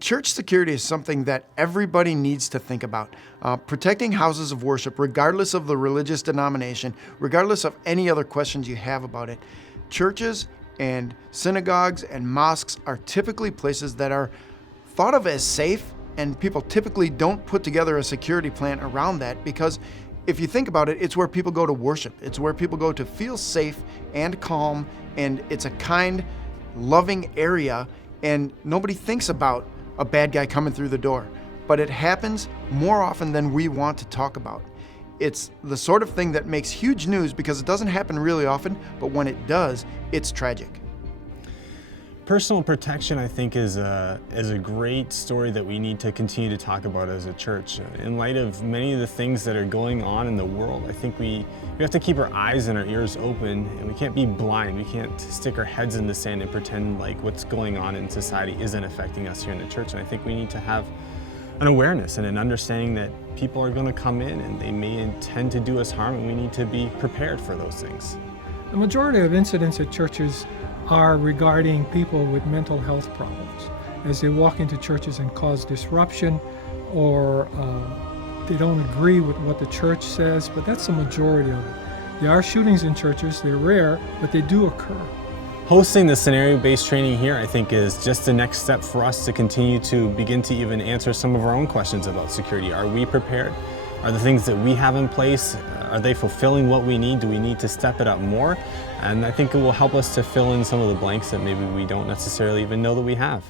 Church security is something that everybody needs to think about. Protecting houses of worship, regardless of the religious denomination, regardless of any other questions you have about it. Churches and synagogues and mosques are typically places that are thought of as safe, and people typically don't put together a security plan around that because if you think about it, it's where people go to worship. It's where people go to feel safe and calm, and it's a kind, loving area, and nobody thinks about a bad guy coming through the door. But it happens more often than we want to talk about. It's the sort of thing that makes huge news because it doesn't happen really often, but when it does, it's tragic. Personal protection, I think, is a great story that we need to continue to talk about as a church. In light of many of the things that are going on in the world, I think we have to keep our eyes and our ears open, and we can't be blind. We can't stick our heads in the sand and pretend like what's going on in society isn't affecting us here in the church. And I think we need to have an awareness and an understanding that people are going to come in and they may intend to do us harm, and we need to be prepared for those things. The majority of incidents at churches are regarding people with mental health problems as they walk into churches and cause disruption, or they don't agree with what the church says, but that's the majority of it. There are shootings in churches, they're rare, but they do occur. Hosting the scenario-based training here, I think, is just the next step for us to continue to begin to even answer some of our own questions about security. Are we prepared? Are the things that we have in place, are they fulfilling what we need? Do we need to step it up more? And I think it will help us to fill in some of the blanks that maybe we don't necessarily even know that we have.